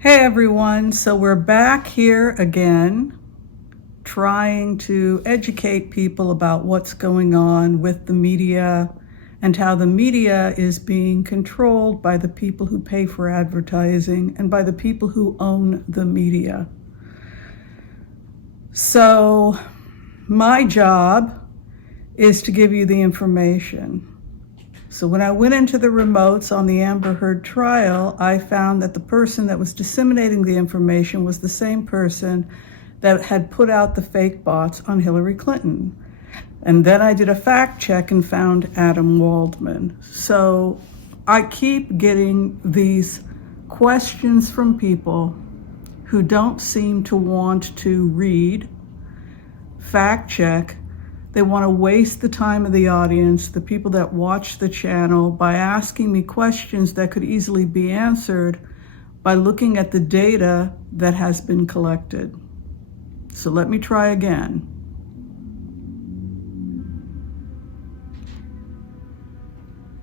Hey everyone, so we're back here again trying to educate people about what's going on with the media and how the media is being controlled by the people who pay for advertising and by the people who own the media. So my job is to give you the information. So when I went into the remotes on the Amber Heard trial, I found that the person that was disseminating the information was the same person that had put out the fake bots on Hillary Clinton. And then I did a fact check and found Adam Waldman. So I keep getting these questions from people who don't seem to want to read, fact check. They want to waste the time of the audience, the people that watch the channel, by asking me questions that could easily be answered by looking at the data that has been collected. So let me try again.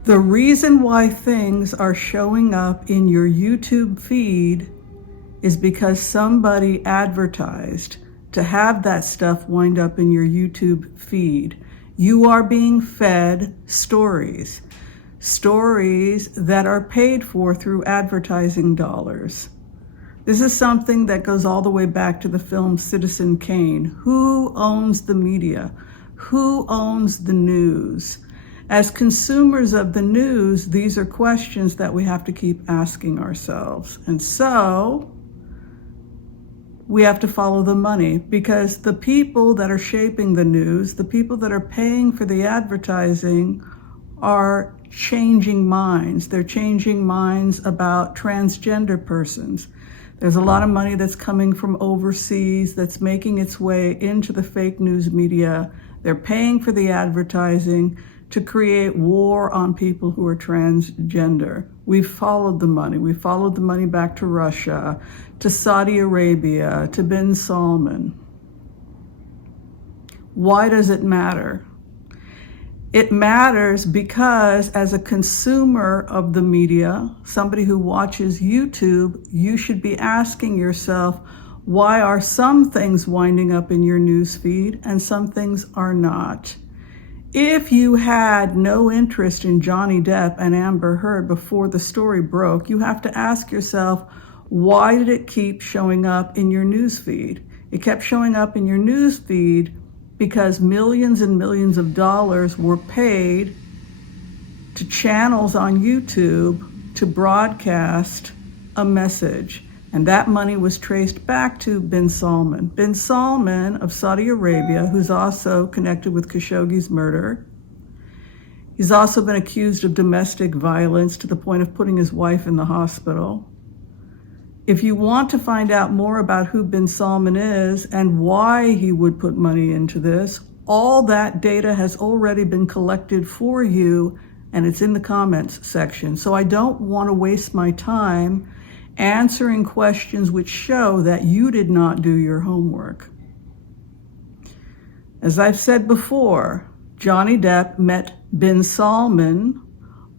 The reason why things are showing up in your YouTube feed is because somebody advertised to have that stuff wind up in your YouTube feed. You are being fed stories that are paid for through advertising dollars. This is something that goes all the way back to the film Citizen Kane. Who owns the media? Who owns the news? As consumers of the news, these are questions that we have to keep asking ourselves. And so we have to follow the money, because the people that are shaping the news, the people that are paying for the advertising, are changing minds. They're changing minds about transgender persons. There's a lot of money that's coming from overseas that's making its way into the fake news media. They're paying for the advertising to create war on people who are transgender. We've followed the money. We followed the money back to Russia, to Saudi Arabia, to bin Salman. Why does it matter? It matters because as a consumer of the media, somebody who watches YouTube, you should be asking yourself, why are some things winding up in your news feed and some things are not? If you had no interest in Johnny Depp and Amber Heard before the story broke, you have to ask yourself, why did it keep showing up in your news feed? It kept showing up in your news feed because millions and millions of dollars were paid to channels on YouTube to broadcast a message. And that money was traced back to bin Salman. Bin Salman of Saudi Arabia, who's also connected with Khashoggi's murder. He's also been accused of domestic violence to the point of putting his wife in the hospital. If you want to find out more about who bin Salman is and why he would put money into this, all that data has already been collected for you, and it's in the comments section. So I don't want to waste my time answering questions which show that you did not do your homework. As I've said before, Johnny Depp met bin Salman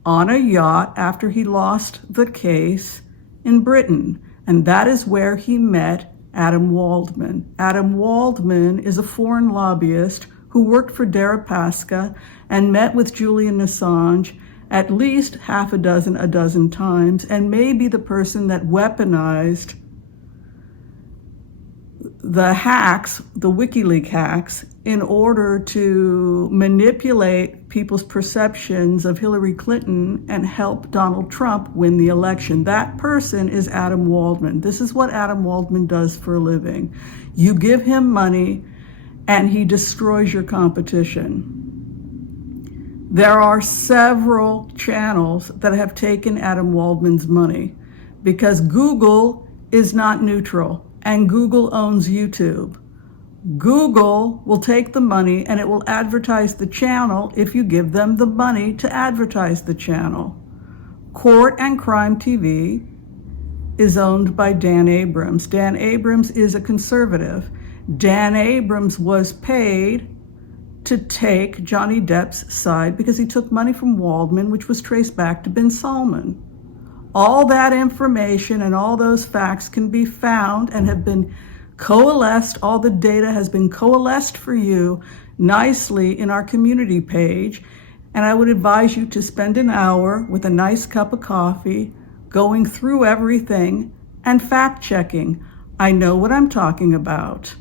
on a yacht after he lost the case in Britain, and that is where he met Adam Waldman. Adam Waldman is a foreign lobbyist who worked for Deripaska and met with Julian Assange at least half a dozen times, and may be the person that weaponized the hacks, the WikiLeaks hacks, in order to manipulate people's perceptions of Hillary Clinton and help Donald Trump win the election. That person is Adam Waldman. This is what Adam Waldman does for a living. You give him money and he destroys your competition. There are several channels that have taken Adam Waldman's money because Google is not neutral and Google owns YouTube. Google will take the money and it will advertise the channel if you give them the money to advertise the channel. Court and Crime TV is owned by Dan Abrams. Dan Abrams is a conservative. Dan Abrams was paid to take Johnny Depp's side because he took money from Waldman, which was traced back to bin Salman. All that information and all those facts can be found and have been coalesced. All the data has been coalesced for you nicely in our community page. And I would advise you to spend an hour with a nice cup of coffee going through everything and fact checking. I know what I'm talking about.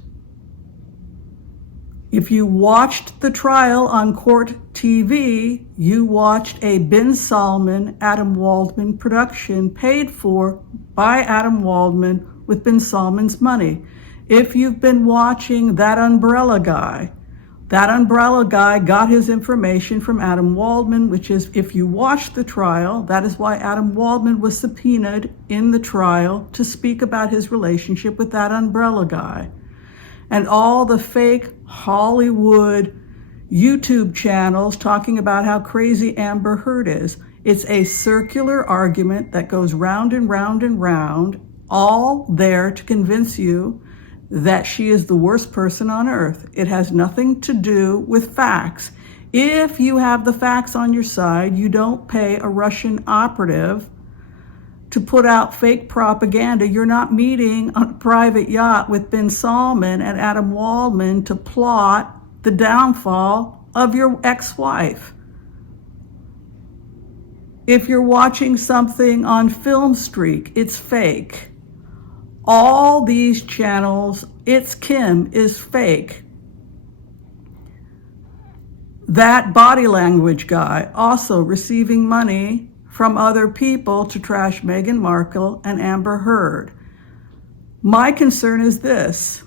If you watched the trial on Court TV, you watched a Bin Salman, Adam Waldman production paid for by Adam Waldman with Bin Salman's money. If you've been watching That Umbrella Guy got his information from Adam Waldman, which is, if you watched the trial, that is why Adam Waldman was subpoenaed in the trial to speak about his relationship with That Umbrella Guy. And all the fake Hollywood YouTube channels talking about how crazy Amber Heard is. It's a circular argument that goes round and round and round, all there to convince you that she is the worst person on earth. It has nothing to do with facts. If you have the facts on your side, you don't pay a Russian operative to put out fake propaganda. You're not meeting on a private yacht with Bin Salman and Adam Waldman to plot the downfall of your ex-wife. If you're watching something on Film Streak, it's fake. All these channels, It's Kim, is fake. That body language guy also receiving money from other people to trash Meghan Markle and Amber Heard. My concern is this.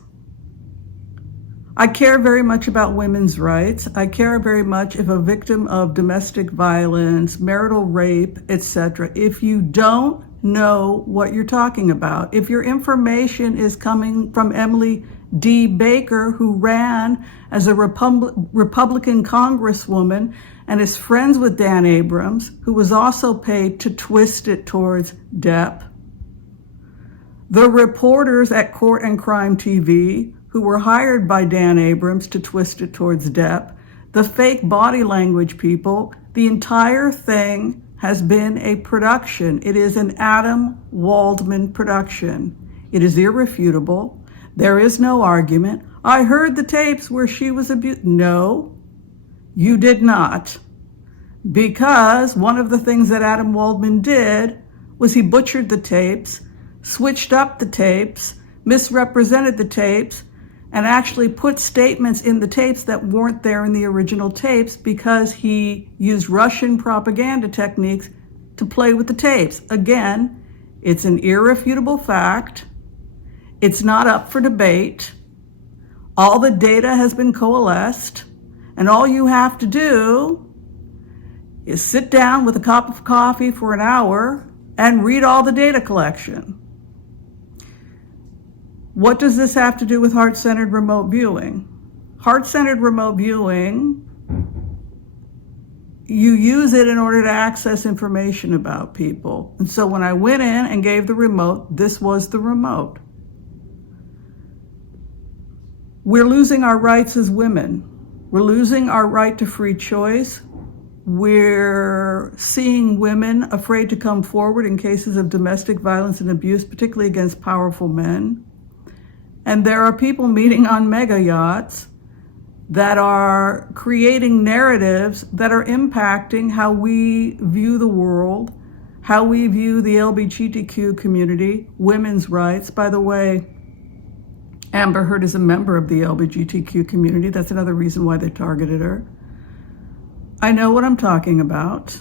I care very much about women's rights. I care very much if a victim of domestic violence, marital rape, etc., if you don't know what you're talking about, if your information is coming from Emily D. Baker, who ran as a Republican congresswoman and is friends with Dan Abrams, who was also paid to twist it towards Depp, the reporters at Court and Crime TV, who were hired by Dan Abrams to twist it towards Depp, the fake body language people, the entire thing has been a production. It is an Adam Waldman production. It is irrefutable. There is no argument. I heard the tapes where she was abused. No, you did not. Because one of the things that Adam Waldman did was he butchered the tapes, switched up the tapes, misrepresented the tapes, and actually put statements in the tapes that weren't there in the original tapes because he used Russian propaganda techniques to play with the tapes. Again, it's an irrefutable fact. It's not up for debate. All the data has been coalesced, and all you have to do is sit down with a cup of coffee for an hour and read all the data collection. What does this have to do with heart-centered remote viewing? Heart-centered remote viewing, you use it in order to access information about people. And so when I went in and gave the remote, this was the remote. We're losing our rights as women. We're losing our right to free choice. We're seeing women afraid to come forward in cases of domestic violence and abuse, particularly against powerful men. And there are people meeting on mega yachts that are creating narratives that are impacting how we view the world, how we view the LGBTQ community, women's rights. By the way, Amber Heard is a member of the LGBTQ community. That's another reason why they targeted her. I know what I'm talking about.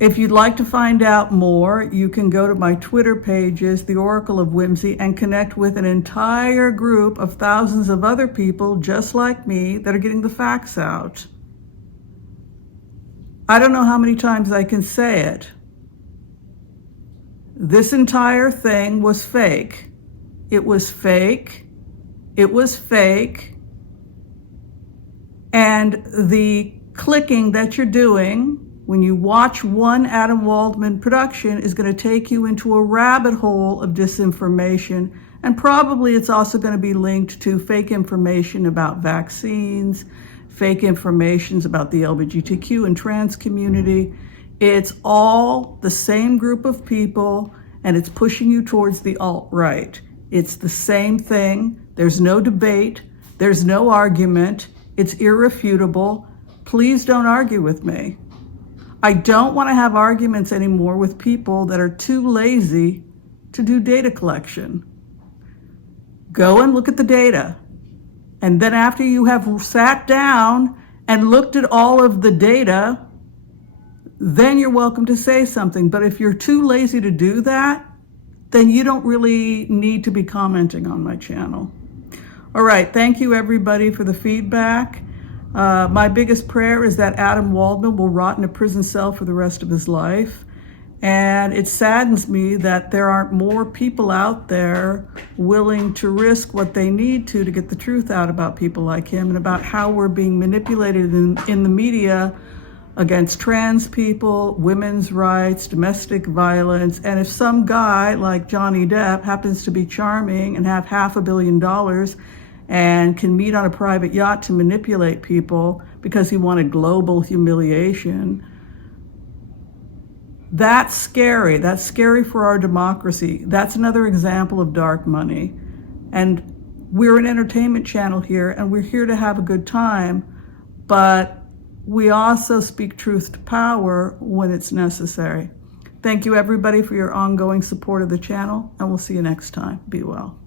If you'd like to find out more, you can go to my Twitter pages, The Oracle of Whimsy, and connect with an entire group of thousands of other people just like me that are getting the facts out. I don't know how many times I can say it. This entire thing was fake. It was fake. It was fake. And the clicking that you're doing when you watch one Adam Waldman production is going to take you into a rabbit hole of disinformation. And probably it's also going to be linked to fake information about vaccines, fake information about the LGBTQ and trans community. It's all the same group of people, and it's pushing you towards the alt-right. It's the same thing. There's no debate. There's no argument. It's irrefutable. Please don't argue with me. I don't want to have arguments anymore with people that are too lazy to do data collection. Go and look at the data. And then after you have sat down and looked at all of the data, then you're welcome to say something. But if you're too lazy to do that, then you don't really need to be commenting on my channel. All right, thank you everybody for the feedback. My biggest prayer is that Adam Waldman will rot in a prison cell for the rest of his life. And it saddens me that there aren't more people out there willing to risk what they need to get the truth out about people like him and about how we're being manipulated in the media against trans people, women's rights, domestic violence. And if some guy like Johnny Depp happens to be charming and have $500 million and can meet on a private yacht to manipulate people because he wanted global humiliation, that's scary. That's scary for our democracy. That's another example of dark money. And we're an entertainment channel here, and we're here to have a good time, but we also speak truth to power when it's necessary. Thank you everybody for your ongoing support of the channel, and we'll see you next time. Be well.